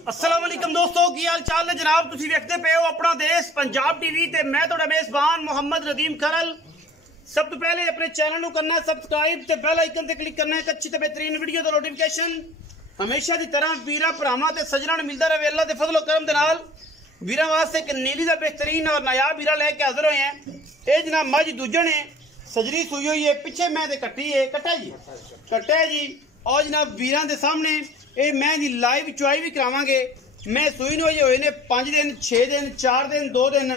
अस्सलाम वालेकुम दोस्तों, की हाल चाल है जनाब। तुसी देखते पे हो अपना देश पंजाब टीवी ते मैं तुहाडा मेजबान मोहम्मद रदीम खरल। सब तो पहले अपने चैनल को करना सब्सक्राइब ते बेल आइकन ते क्लिक करना एक अच्छी ते बेहतरीन वीडियो दा नोटिफिकेशन हमेशा की तरह वीरा भरावां ते सज्जनां नूं मिलदा रहे। अल्लाह दे फजल करम दे नाल वीरां वास्ते एक नीली दा बेहतरीन और नायाब वीरा लेके हाजिर होए हैं। ये जनाब मज दूजन है, सजरी सुई हुई है, पिछे मैं ते कट्टी है, कट्टा है जी। और जनाब वीरां दे सामने ये मैं दी लाइव चुआई भी करावांगे। मैं सूई नूं होए ने 5 दिन 6 दिन 4 दिन 2 दिन,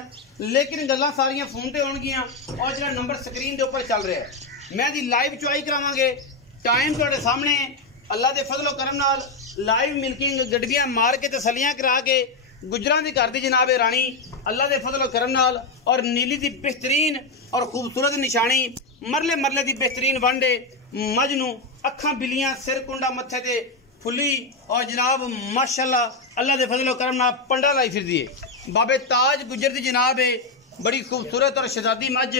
लेकिन गल्लां सारियां फोन ते होणगियां और जो नंबर स्क्रीन के उपर चल रहा है मैं दी लाइव चुआई करावांगे। टाइम तुहाडे सामने अल्लाह दे फजलो करम नाल लाइव मिल्किंग गड्डियां मार के तसलियां करा के गुजरां दी घर दी जनाब रानी अल्लाह दे फजलो करम नाल और नीली दी बेहतरीन और खूबसूरत निशानी मरले मरले दी बेहतरीन वांडे मजनू अखां बिलियां सिर कुंडा मत्थे ते फुली और जनाब माशाल्लाह अल्लाह दे फजलो करम नाल पंडा लाई फिरदी है। बाबे ताज गुजर दी जनाब है, बड़ी खूबसूरत और शहजादी मज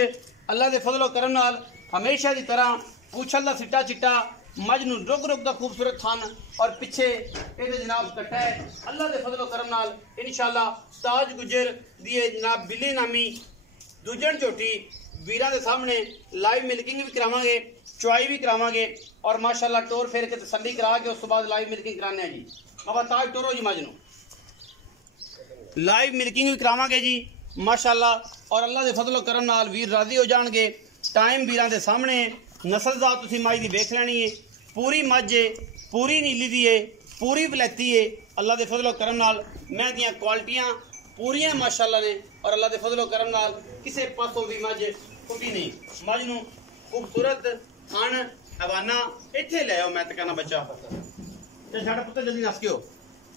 अल्लाह दे फजलो करम नाल हमेशा की तरह पूछल दा सिट्टा चिट्टा मजनू रुक रुक दा खूबसूरत थान और पिछे ये जनाब कट्टा है। अल्लाह दे फजलो करम नाल इंशाल्लाह ताज गुजर दिए जनाब बिल्ली नामी दूजन झोटी वीरां दे सामने लाइव मिल्किंग भी करावांगे, चुआई भी करावांगे और माशाल्लाह टोर फेर के तसल्ली करा के उस बाद लाइव मिल्किंग कराने जी। अब ताज टोरो जी मजनू लाइव मिल्किंग भी करावांगे जी माशाल्लाह। और अल्लाह दे फजलो करम नाल वीर राजी हो जाणगे। टाइम वीरां दे सामने नस्लदार तुसीं मज दी वेख लैनी है, पूरी मज है, पूरी नीली दी है, पूरी वलैती है। अल्लाह दे फजलो करम नाल मैं दियां क्वालिटियां पूरियां माशाल्लाह ने और अल्लाह दे फजलो करम नाल किसी पासों भी मज फुटी नहीं। मज नूं खूबसूरत थान हवाना इत्थे ले आओ, मैं ते कहना बच्चा ते साडा पुत्तर जल्दी नस के हो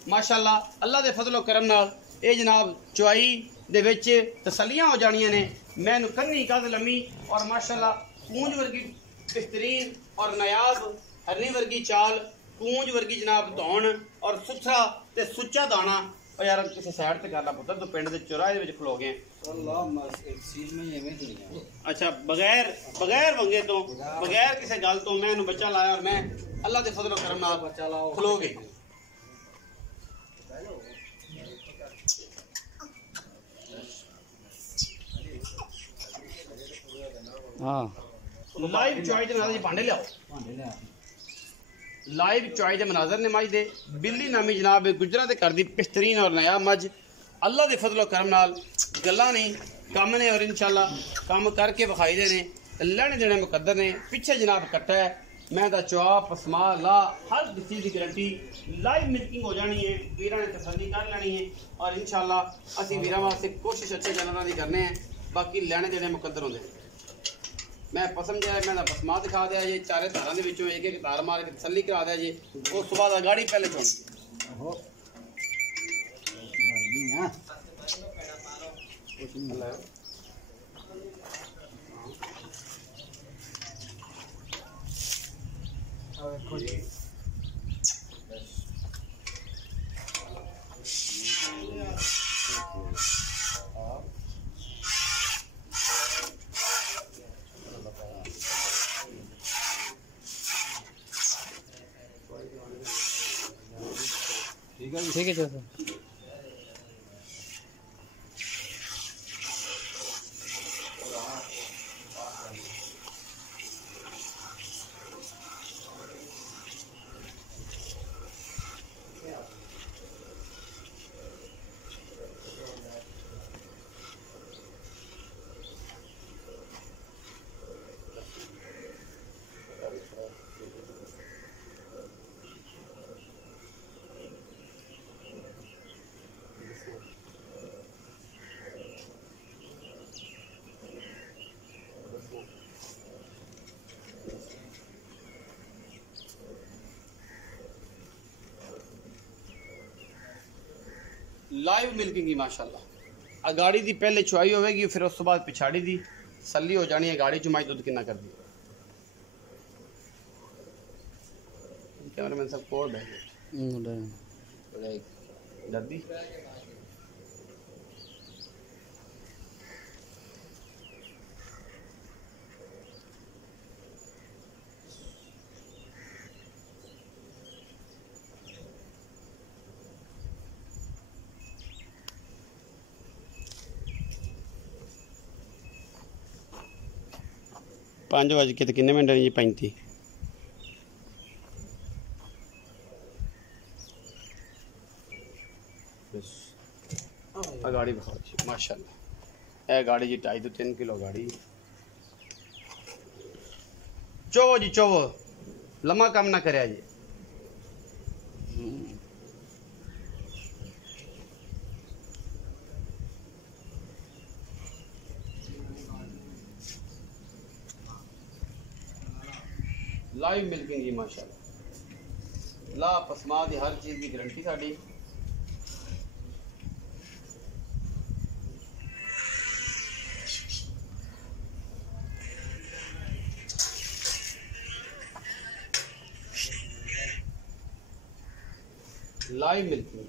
माशाल्लाह। अल्लाह दे फजलो करम नाल ये जनाब चुआई दे विच तसल्लियां हो जानियां ने। मैनू कन्नी कद लम्मी और माशाल्लाह पूंज वर्गी बेहतरीन और नायाब हरनी वर्गी चाल, पूंज वर्गी जनाब धौन और सुथरा ते सुच्चा दाना। और यार किसी साइड ते कर ला पुत्तर, तो पिंड दे चौराहे दे विच खलो गए। अच्छा बगैर बगैर वंगे तो बगैर किसी गल तो मैं बच्चा लाया और मैं अल्लाह दे फजलो करम नाल खलो गए। लाइव चॉइस दे जी भांडे लियाओ। लाइव चॉइस दे मनाजर ने मज दे बिल्ली नामी जनाब गुजरा दे घर दी बेहतरीन और नया मज अल्लाह दे फजलो करम नाल गल्लां नहीं कम ने और इंशाल्लाह कम करके विखाई दे ने, लैने देने मुकद्दर ने। पिछे जनाब कट्टा है मैं दा चौप पसमा ला हर चीज़ की गारंटी लाइव मिल्किंग हो जानी है। वीरां ने तसल्ली कर लेनी है और इंशाल्लाह असीं वीरां वास्ते कोशिश अच्छे जानवरां दी करने हैं, बाकी लैने देने मुकद्दर होंदे। मैं पसंद है मैं पसमा दिखा दिया जी, चारे धारा के विचों एक एक धार मार के तसल्ली करा दिया जी। उस बाद गाड़ी पहले छोड़ ठीक है सर। लाइव मिल्किंग की माशाल्लाह गाड़ी दी पहले चुआई होगी, फिर उस बाद पिछाड़ी दी सली हो जानी है। गाड़ी चुमाई दुध कितना कर दी कैमरामैन सब कोड है दर्दी 5 किन्ने मिनट जी 35 गाड़ी बहुत माशाल्लाह यह गाड़ी जी 2.5 to 3 किलो गाड़ी चोवो जी चोवो लम्मा काम ना करे जी लाइव मिल्किंग जी माशाल्लाह ला पसमा दी हर चीज़ की गारंटी साड़ी लाइव मिल्किंग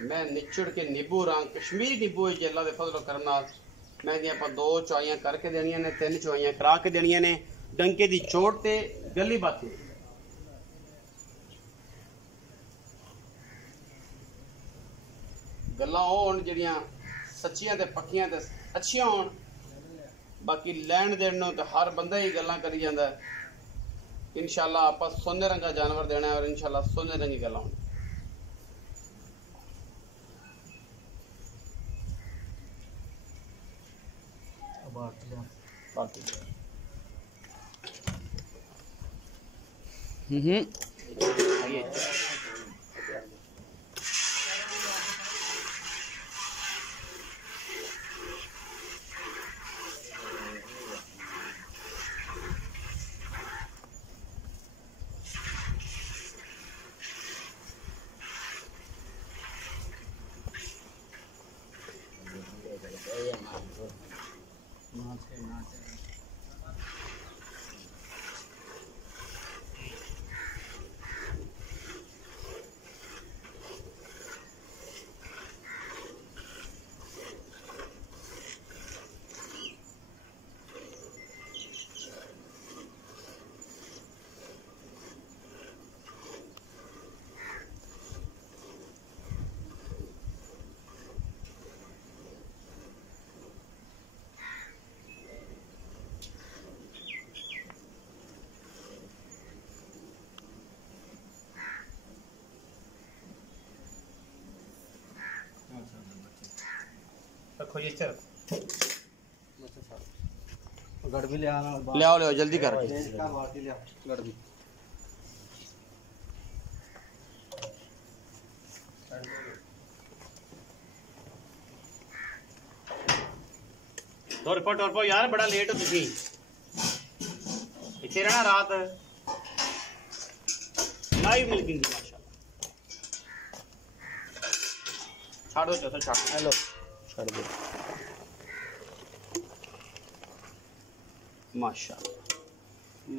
मैं निचड़ के नींबू रंग कश्मीरी नींबू अल्लाह दे फजल करम नाल मैं दी आप 2 चौइयां करके देनियां ने 3 चौइयां करा के देनियां ने डंके दी चोट ते गली बाती गल्लां होण जिहड़ियां सच्चियां ते पक्कियां ते अच्छियां होण बाकी लैण देण नूं ते हर बंदा ही गल्लां करी जांदा इंशाअल्लाह आपां सोने रंगा जानवर देना है और इंशाअल्लाह सोने रंगी गल्लां होण रखो ये चल गड़ भी ले आना ले आओ जल्दी कर गड़ भी टोर पो यार बड़ा लेट हो तुसी इथे रहना रात लाइव मिल्किंग माशाल्लाह छाड़ दो चौथा छाड़ हेलो छाड़ दो माशाल्लाह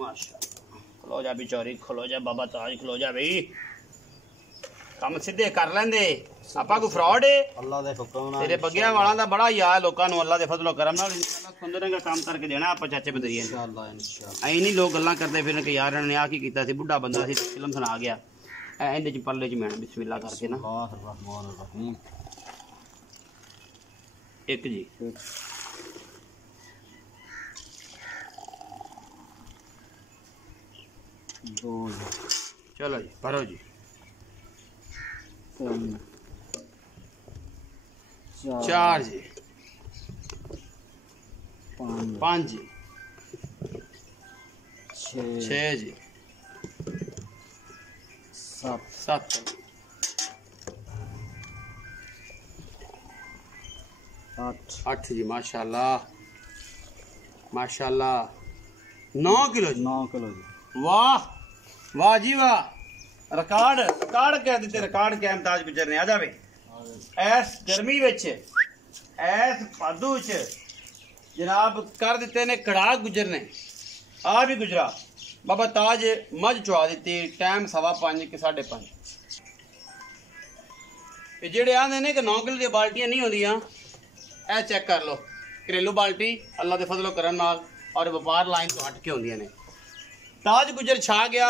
माशाल्लाह खलो जा बिचौरी खलो जा बाबा ताज खलो जा भाई काम सीधे कर लेंदे आपा को फ्रॉड है अल्लाह दे हुक्म नाल तेरे बगिया वाला दा बड़ा यार लोकां नु अल्लाह दे फजलो करम नाल इंशाल्लाह सुंदर का काम करके देना आपा चाचे बदरिए इंशाल्लाह ऐ नहीं लोग गल्लां करदे फिरन कि यार ने आ की कीता सी बुढ़ा बंदा सी फिल्म सुना गया एंड च पल्ले च मैन बिस्मिल्लाह करके ना अल्लाह रहमान रहीम एक जी दो चलो जी भरो जी तीन चार जी पाँच जी छः जी सात आठ जी माशाल्लाह माशाल्लाह 9 किलो जी 9 किलो जी वाह वाह जी वाह रिकॉर्ड कह दिते रिकॉर्ड के इम्ताज गुजर ने आ जावे ऐस गर्मी विच ऐस पादू च जनाब कर दिते ने कड़ा गुजर ने आ भी गुजरा बाबा ताज मझ चुआ दी टाइम 5:15 के 5:30 ये जेड़े आंदे ने कि 9 किलो दी बाल्टियां नहीं होंदियां ए चेक कर लो घरेलू बाल्टी अल्लाह दे फजलो करम नाल और व्यापार लाइन तो हट के होंदियां ने ताज गुजर छा गया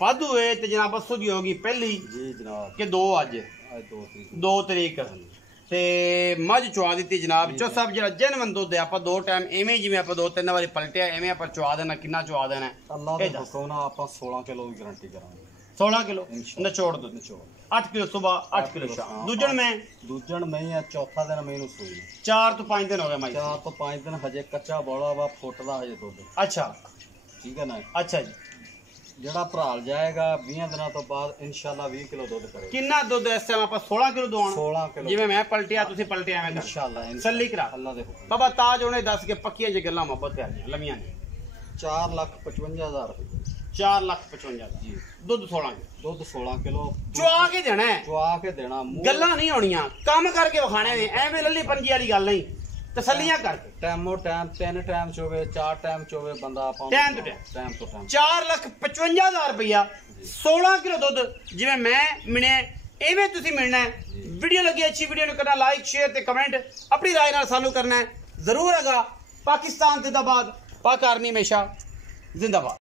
वाधू है तो जनाब 200 दी होगी पहली जी जनाब के 2 अज आज 2 तरीक 2 ਤਰੀਕ ਤੇ ਮੱਝ ਚੁਆ ਦਿੱਤੀ ਜਨਾਬ। ਚੋ ਸਾਹਿਬ ਜਿਹੜਾ ਜੈਨੂਇਨ ਦੁੱਧ ਹੈ ਆਪਾਂ 2 ਟਾਈਮ ਐਵੇਂ ਜਿਵੇਂ ਆਪਾਂ 2-3 ਵਾਰੀ ਪਲਟਿਆ ਐਵੇਂ ਆਪਾਂ ਚੁਆ ਦੇਣਾ। ਕਿੰਨਾ ਚੁਆ ਦੇਣਾ? अल्लाह के हुक्म ना आप 16 किलो की गारंटी करांगे। 16 ਕਿਲੋ इंशाल्लाह। ਨਿਚੋੜ ਦੁੱਧ। निचोड़ 8 ਕਿਲੋ ਸਵੇਰ 8 ਕਿਲੋ ਸ਼ਾਮ। ਦੂਜਣ ਮੈਂ दूजन में ही है, चौथा दिन मैं इनू सूई 4 ਤੋਂ 5 ਦਿਨ ਹੋ ਗਏ ਮਾਈ। 4 तो 5 दिन हजे कच्चा बौला वा फुटदा हजे दुध। ਅੱਛਾ ठीक है ना। ਅੱਛਾ ਜੀ। ਜਿਹੜਾ ਭਰਾਲ ਜਾਏਗਾ 20 ਦਿਨਾਂ ਤੋਂ ਬਾਅਦ ਇਨਸ਼ਾਅੱਲਾ 20 ਕਿਲੋ ਦੁੱਧ ਕਰੇਗਾ। ਕਿੰਨਾ ਦੁੱਧ ਇਸ ਟਾਈਮ ਆਪਾਂ 16 ਕਿਲੋ ਦਵਾਉਣਾ? 16 ਕਿਲੋ ਜਿਵੇਂ ਮੈਂ ਪਲਟਿਆ ਤੁਸੀਂ ਪਲਟਿਆ ਐਵੇਂ ਕਰ ਇਨਸ਼ਾਅੱਲਾ ਸੱਲੀ ਕਰਾ। ਅੱਲਾ ਦੇ ਹੁਕਮ। ਬਾਬਾ ਤਾਜ ਉਹਨੇ ਦੱਸ ਕੇ ਪੱਕੀਆਂ ਜੇ ਗੱਲਾਂ ਮੁਹੱਬਤ ਤੇ ਆ ਗਈਆਂ ਲੰਮੀਆਂ ਨੇ। 4,55,000 ਰੁਪਏ 4,55,000 ਜੀ। ਦੁੱਧ 16 ਕਿਲੋ ਦੁੱਧ 16 ਕਿਲੋ ਚੁਆ ਕੇ ਦੇਣਾ ਹੈ। ਚੁਆ ਕੇ ਦੇਣਾ। ਗੱਲਾਂ ਨਹੀਂ ਹੋਣੀਆਂ, ਕੰਮ ਕਰਕੇ ਵਿਖਾਣੇ ਨੇ। ਐਵੇਂ ਲੱਲੀ ਪੰਜੀ ਵਾਲੀ ਗੱਲ ਨਹੀਂ, ਤਸੱਲੀਆਂ ਕਰਕੇ। ਟਾਈਮੋ ਟਾਈਮ 3 ਟਾਈਮ ਚ ਹੋਵੇ 4 ਟਾਈਮ ਚ ਹੋਵੇ ਬੰਦਾ ਆਪਾਂ ਟਾਈਮ ਤੋਂ ਟਾਈਮ। ਟਾਈਮ ਤੋਂ ਟਾਈਮ 4,55,000 ਰੁਪਇਆ 16 ਕਿਲੋ ਦੁੱਧ ਜਿਵੇਂ ਮੈਂ ਮਿਣਿਆ ਐਵੇਂ ਤੁਸੀਂ ਮਿਲਣਾ ਹੈ। ਵੀਡੀਓ ਲੱਗੀ ਅੱਛੀ ਵੀਡੀਓ ਨੂੰ ਕਰਨਾ ਲਾਈਕ ਸ਼ੇਅਰ ਤੇ ਕਮੈਂਟ, ਆਪਣੀ ਰਾਏ ਨਾਲ ਸਾਨੂੰ ਕਰਨਾ ਹੈ ਜ਼ਰੂਰ। ਹੈਗਾ ਪਾਕਿਸਤਾਨ ਜ਼ਿੰਦਾਬਾਦ, ਪਾਕ ਆਰਮੀ ਹਮੇਸ਼ਾ ਜ਼ਿੰਦਾਬਾਦ।